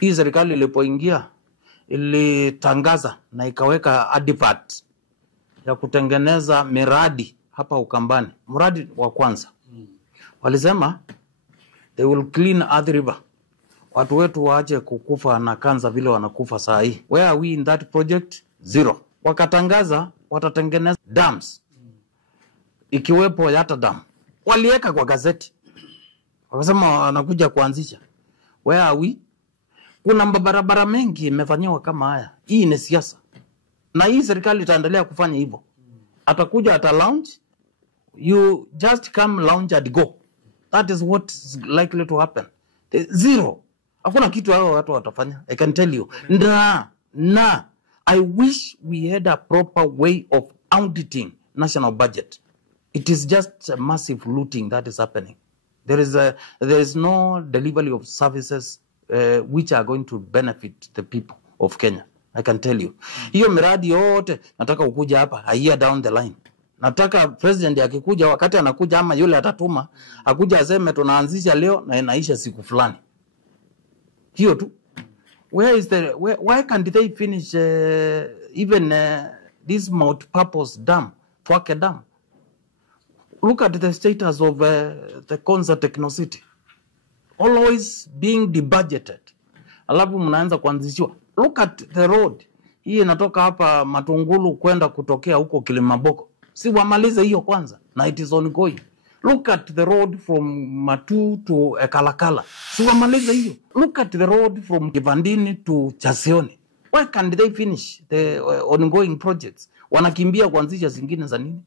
Hii serikali ilipoingia ilitangaza na ikaweka advert ya kutengeneza miradi hapa Ukambani. Mradi wa kwanza walisema they will clean Athi River. Watu wetu waache kukufa na kanza vile wanakufa saa hii. Where are we in that project? Zero. Wakatangaza watatengeneza dams, ikiwepo Yatta Dam. Walieka kwa gazeti, wakasema wanakuja kuanzisha. Where are we? Kuna barabara mengi imefanywa kama haya. Hii ni siasa, na hii serikali itaendelea kufanya hivyo. Atakuja ata launch, you just come launch and go. That is what is likely to happen. Zero. Hakuna kitu hao watu watafanya. I can tell you. I wish we had a proper way of auditing national budget. It is just a massive looting that is happening. There is no delivery of services which are going to benefit the people of Kenya. I can tell you. Hiyo miradi yote nataka ukuja hapa a year down the line. Nataka president akikuja, wakati anakuja ama yule atatuma, akuja aseme tunaanzisha leo na inaisha siku fulani. Hiyo tu. Why can't they finish even this multi-purpose dam, Thwake Dam? Look at the status of the Konza Techno-City. Always being debudgeted. Alafu mnaanza kuanzishiwa. Look at the road. Hii inatoka hapa Matungulu kwenda kutokea huko Kilimaboko. Si wamalize hiyo kwanza, na it is ongoing. Look at the road from Matu to Kalakala. Si wamalize hiyo. Look at the road from Kivandini to Chasioni. Why can't they finish the ongoing projects? Wanakimbia kuanzisha zingine za nini?